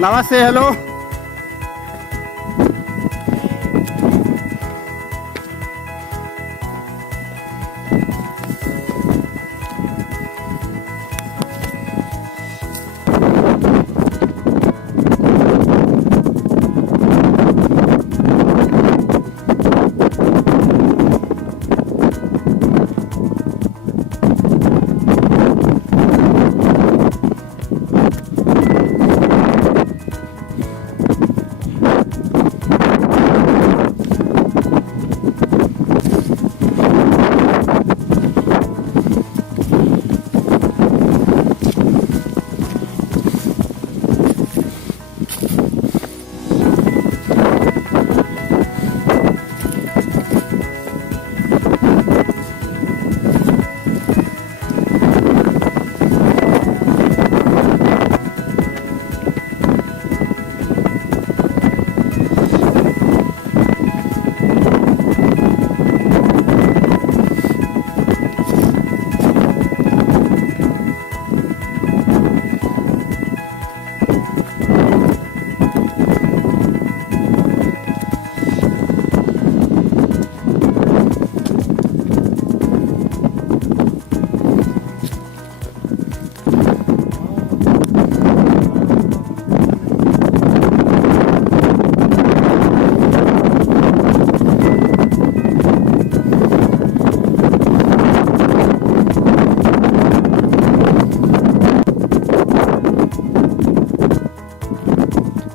नमस्ते, हेलो।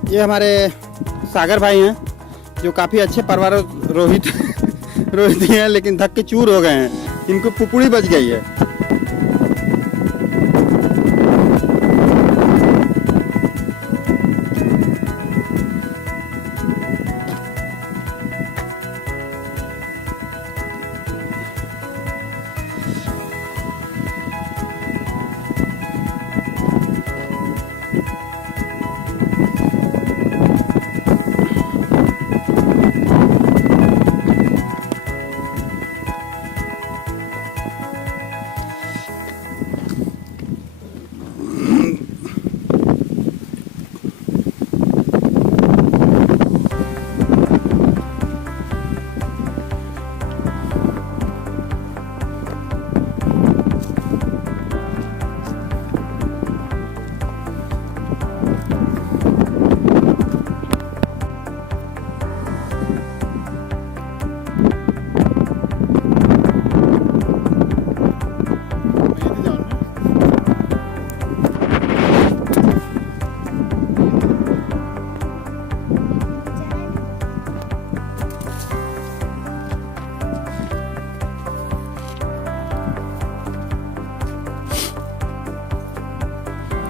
ये हमारे सागर भाई हैं जो काफ़ी अच्छे पर्वतारोहित रोहित हैं, लेकिन धक्के चूर हो गए हैं। इनको पुपुड़ी बच गई है।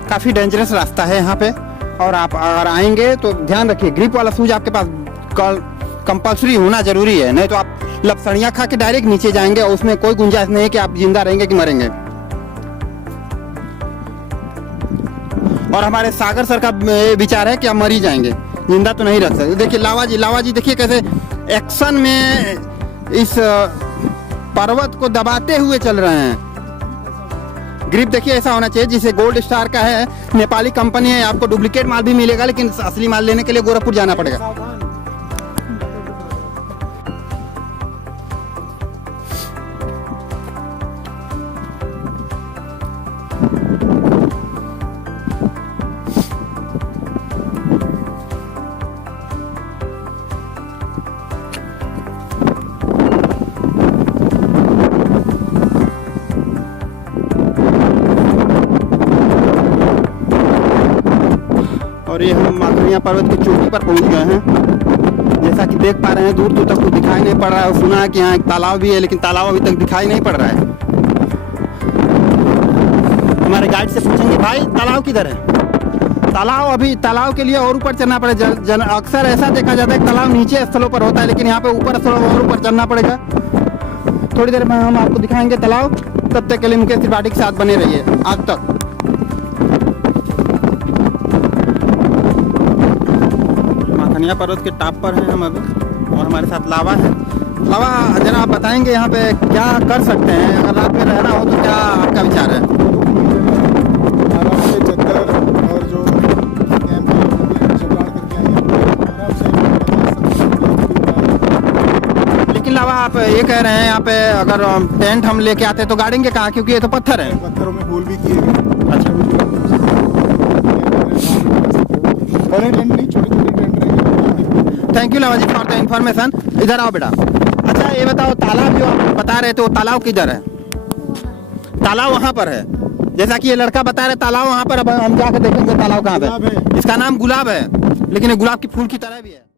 काफ़ी डेंजरस रास्ता है यहाँ पे, और आप अगर आएंगे तो ध्यान रखिए ग्रिप वाला शूज आपके पास कंपल्सरी होना जरूरी है, नहीं तो आप लपसड़ियाँ खा के डायरेक्ट नीचे जाएंगे और उसमें कोई गुंजाइश नहीं है कि आप जिंदा रहेंगे कि मरेंगे। और हमारे सागर सर का विचार है कि आप मर ही जाएंगे, जिंदा तो नहीं रख सकते। देखिए लावा जी देखिए कैसे एक्शन में इस पर्वत को दबाते हुए चल रहे हैं। ग्रिप देखिए ऐसा होना चाहिए जिसे गोल्ड स्टार का है, नेपाली कंपनी है। आपको डुप्लीकेट माल भी मिलेगा, लेकिन असली माल लेने के लिए गोरखपुर जाना पड़ेगा। और ये हम माखनिया पर्वत की चोटी पर पहुंच गए हैं। जैसा कि देख पा रहे हैं, दूर दूर तक कुछ दिखाई नहीं पड़ रहा है। सुना है कि यहाँ एक तालाब भी है, लेकिन तालाब अभी तक दिखाई नहीं पड़ रहा है। हमारे गाइड से पूछेंगे, भाई तालाब किधर है? तालाब के लिए और ऊपर चढ़ना पड़ेगा। अक्सर ऐसा देखा जाता है कि तालाब नीचे स्थलों पर होता है, लेकिन यहाँ पे ऊपर स्थलों और ऊपर चढ़ना पड़ेगा। थोड़ी देर में हम आपको दिखाएंगे तालाब। तब तक के लिए मुकेश त्रिपाठी के साथ बने रहिए आज तक। माखनिया पर्वत के टॉप पर हैं हम अभी, और हमारे साथ लावा है। लावा, जरा आप बताएंगे यहाँ पे क्या कर सकते हैं? अगर रात में रहना हो तो क्या आपका विचार है? आराम से चद्दर और जो कैंप जुगाड़ करके आए। लेकिन लावा, आप ये कह रहे हैं यहाँ पे अगर टेंट हम लेके आते तो गाड़ेंगे कहाँ? क्योंकि ये तो पत्थर है। पत्थरों में होल भी किए गए। अच्छा, बड़े टेंट नहीं, छोटे-छोटे टेंट रहेंगे। Thank you Lava ji for the information. इधर आओ बेटा। अच्छा ये बताओ, तालाब जो आप बता रहे थे वो तालाब किधर है? तालाब वहाँ पर है, जैसा कि ये लड़का बता रहे तालाब वहाँ पर। अब हम जाकर देखेंगे तालाब कहाँ पे। इसका नाम गुलाब है, लेकिन ये गुलाब की फूल की तरह भी है।